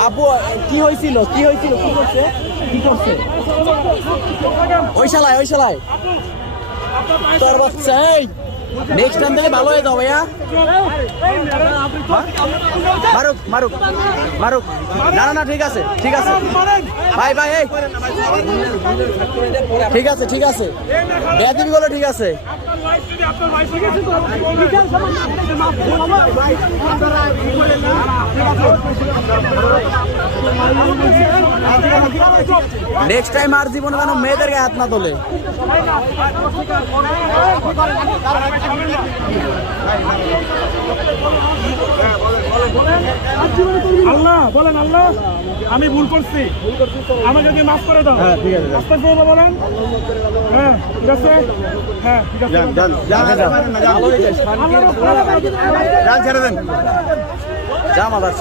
আপু কি হয়েছিল কি করছে ওই শালায় তোর বাচ্চা নেক্সট টাইম থেকে ভালো হয়ে যাও ভাইয়া মারুক না ঠিক আছে ভাই এই ঠিক আছে বেয়াদবি গুলো ঠিক আছে নেক্সট টাইম আর জীবনে যেন মেয়েদেরকে হাত না তোলে আল্লাহ বলেন আল্লাহ আমি ভুল করছি আমাকে যদি মাফ করে দাও আস্তাগফিরুল্লাহ বলেন হ্যাঁ ঠিক আছে যা মাদার